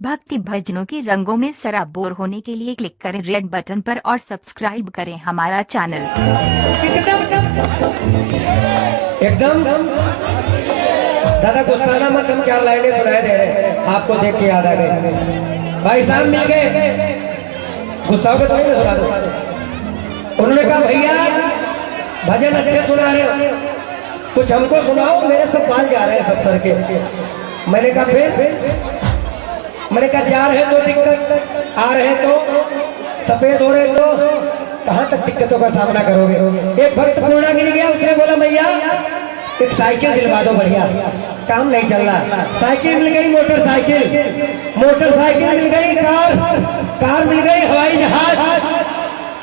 भक्ति भजनों के रंगों में सराबोर होने के लिए क्लिक करें रेड बटन पर और सब्सक्राइब करें हमारा चैनल। एकदम दादा गुस्साना मत, हम 4 लाइनें सुनाए दे रहे हैं, आपको देख के याद आ गए। भाई साहब मिल गए, गुस्सा के थोड़ी ना सुना दो। उन्होंने कहा भैया भजन अच्छे सुना रहे हो, कुछ हमको सुनाओ, मेरे सब बाल जा रहे हैं सब सर के। मैंने कहा फिर मैंने कहा जा रहे तो दिक्कत, आ रहे तो सफेद हो रहे तो कहां तक दिक्कतों का सामना करोगे। एक भक्त पूर्णागिरी गया, उसने बोला भैया एक साइकिल दिलवा दो, बढ़िया काम नहीं चल रहा। साइकिल मिल गई, मोटरसाइकिल मिल गई, कार मिल गई, हवाई जहाज।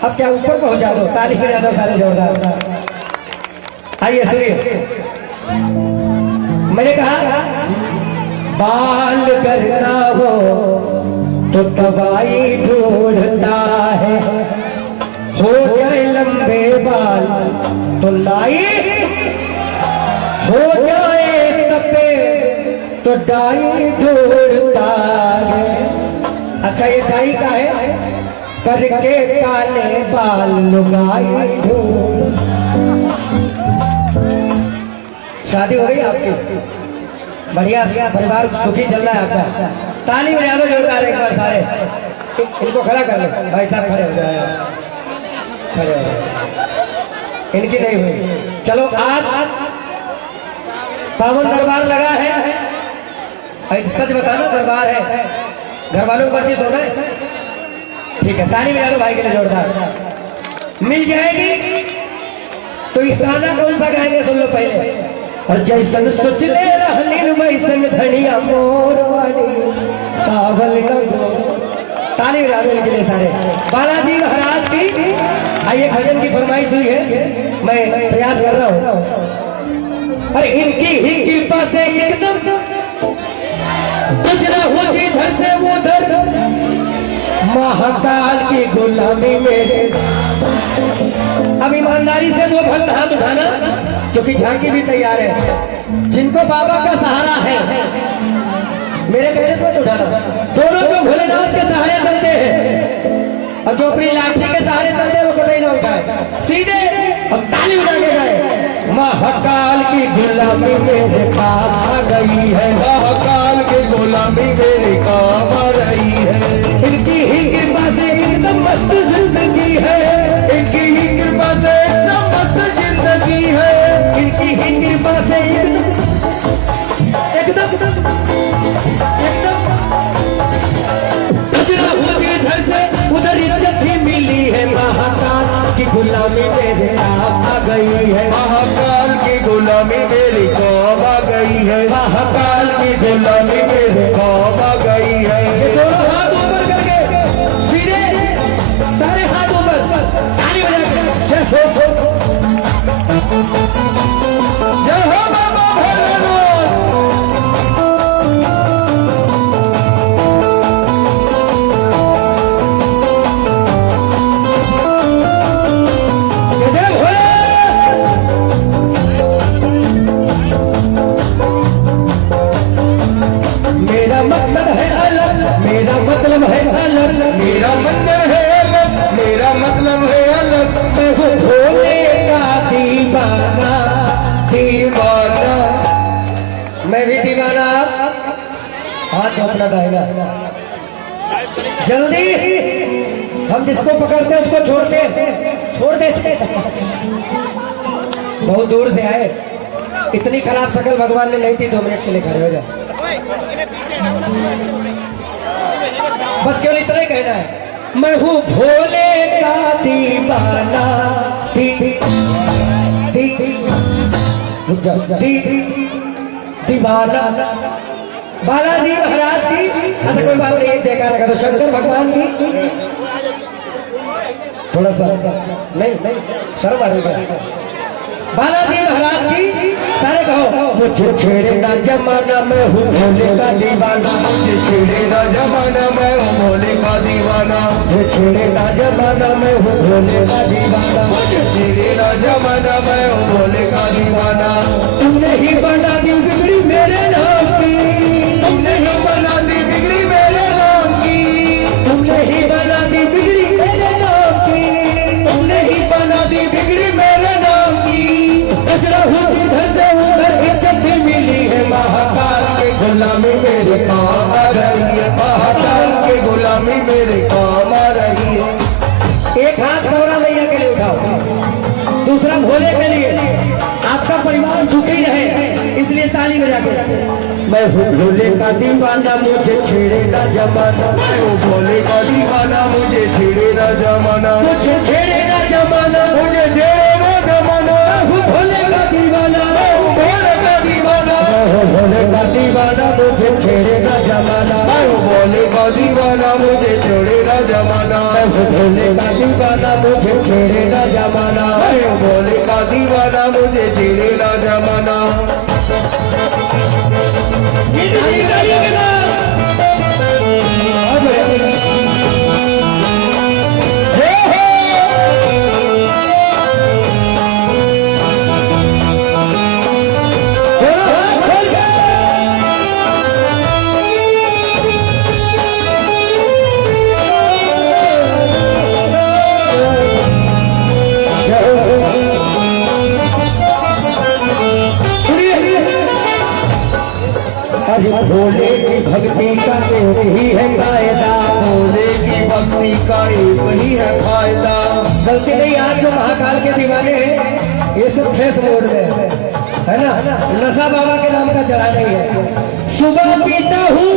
अब क्या ऊपर पहुंचा दो, ताली बजा दो सारे जोरदार। आइए सुनिए, मैंने कहा बाल करना हो तो दवाई ढूंढता है, हो जाए लंबे बाल तो लाई, हो जाए सफेद तो डाई ढूंढता है। अच्छा ये डाई का है, करके काले बाल लुगाई ढूंढ। शादी हो गई आपकी, बढ़िया परिवार सुखी चल रहा है आपका। ताली बजा दो जोरदार एक बार सारे। इनको खड़ा कर लो, भाई साहब खड़े हो जाए, खड़े हो जाए। इनकी नहीं हुई। चलो आज पावन दरबार लगा है, ऐसे सच बताना दरबार है, घर वालों को पर्ची सुना है, ठीक है। ताली बजा दो भाई के लिए जोरदार। मिल जाएगी तो ये गाना कौन सा गाएंगे सुन लो पहले। और जैसन सोच ले रहलीन वैसन धनिया मोरवानी सावल लगो। ताली बजा दो इनके लिए सारे। बालाजी महाराज की आइए, भजन की फरमाइश हुई है, मैं प्रयास कर रहा हूँ। अरे इनकी ही कृपा से एकदम कुछ ना हो जिधर से उधर, महाकाल की गुलामी में। अब ईमानदारी से वो भक्त हाथ उठाना क्योंकि झांकी भी तैयार है, जिनको बाबा का सहारा है, मेरे कहने से उठाना। दोनों जो भोलेनाथ के सहारे चलते हैं और जो अपनी लाठी के सहारे चलते हैं वो कभी ना उठाए, सीधे और ताली बजा के गए। महाकाल की गुलामी मेरे पास आ गई है, महाकाल की गुलामी मेरे काम आ रही है। इनकी ही कृपा से एकदम मस्त जिंदगी है, इनकी ही कृपा से एकदम मस्त जिंदगी है, इनकी ही कृपा से एकदम इधर से उधर इज्जत ही मिली है। महाकाल की गुलामी मेरे आ गई है, महाकाल की गुलामी मेरी कौम आ गई है, महाकाल की गुलामी मेरे कौम आ गई है। ये दोनों हाथ ऊपर करके सीधे सारे हाथ ऊपर, ताली बजा के जय हो जय हो बाबा भोलेनाथ। जय भोले। मेरा मतलब है अलग, मेरा मतलब है अलग, मेरा मतलब है अलग, मेरा मतलब है अलग। मैं हूँ भोले का दीवाना, दीवाना मैं भी दीवाना। हाथ अपना दाहिना, जल्दी हम जिसको पकड़ते हैं उसको छोड़ देते। बहुत दूर से आए, इतनी खराब शक्ल भगवान ने नहीं दी। 2 मिनट के लिए खड़े हो जाओ, बस केवल इतना ही कहना है, मैं हूँ भोले का दीवाना, दीवाना। बालाजी महाराज की ऐसा कोई बात नहीं, जयकार लगा तो शंकर भगवान की थोड़ा सा नहीं शर्म आ रही है। बालाजी महाराज की सारे कहो। मुझे छेड़े ना जमाना मैं हूँ भोले का दीवाना, मुझे छेड़े ना जमाना मैं हूँ भोले का दीवाना, मुझे छेड़े ना जमाना मैं हूँ भोले का दीवाना, मुझे छेड़े ना जमाना मैं हूँ भोले का दीवाना। तुमने ही बना दी बिगड़ी मेरे नाम की, तुमने ही बना दी बिगड़ी मेरे नाम की, तुमने ही बना दी बिगड़ी मेरे नाम की, तुमने ही बना दी बिगड़ी मेरे नाम की। कचरा हूँ इधर से उधर इज्जत मिली है, महाकाल के गुलामी मेरे काम आ रही है, महाकाल के गुलामी मेरे काम आ रही है। एक हाथ गौरा मैया के लिए उठाओ, दूसरा भोले के लिए। आपका परिवार सुखी रहे इसलिए ताली बजा के। मैं हूँ भोले का दीवाना, मुझे छेड़ेगा जमाना, मैं हूँ भोले का दीवाना, मुझे छेड़ेगा जमाना, मुझे छेड़ेगा जमाना, मुझे छेड़ेगा जमाना। मैं हूँ भोले का दीवाना, मैं हूँ भोले का दीवाना, मैं हूँ भोले का दीवाना, मुझे छेड़ेगा जमाना, मैं हूँ भोले का दीवाना, मुझे छेड़ेगा जमाना, मैं हूँ भोले का दीवाना, मुझे छेड़ेगा जमाना, मैं हूँ भोले का दीवाना, मुझे छेड़ेगा जमाना। भोले की भक्ति का एक ही है कायदा, भोले की भक्ति का एक ही है फायदा। गलती नहीं, आज जो महाकाल के दीवाने हैं ये सब फ्रेश मोड में है ना, नशा बाबा के नाम का चढ़ा नहीं है। सुबह पीता हूँ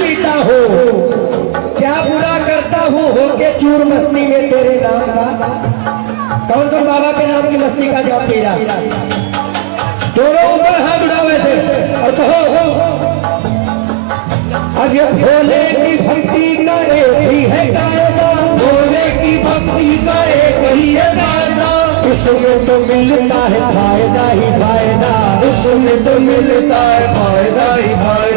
पीता हूँ, क्या बुरा करता हूँ होके चूर मस्ती में तेरे नाम का। कौन कौन बाबा के नाम की मस्ती का जाप पी रहा, दोनों ऊपर हाथ उठाओ ऐसे और कहो अब ये भोले की भक्ति का एक ही है कायदा, भोले की भक्ति का एक ही है कायदा। इसमें तो मिलता है फायदा ही फायदा, इसमें तो मिलता है फायदा ही फायदा।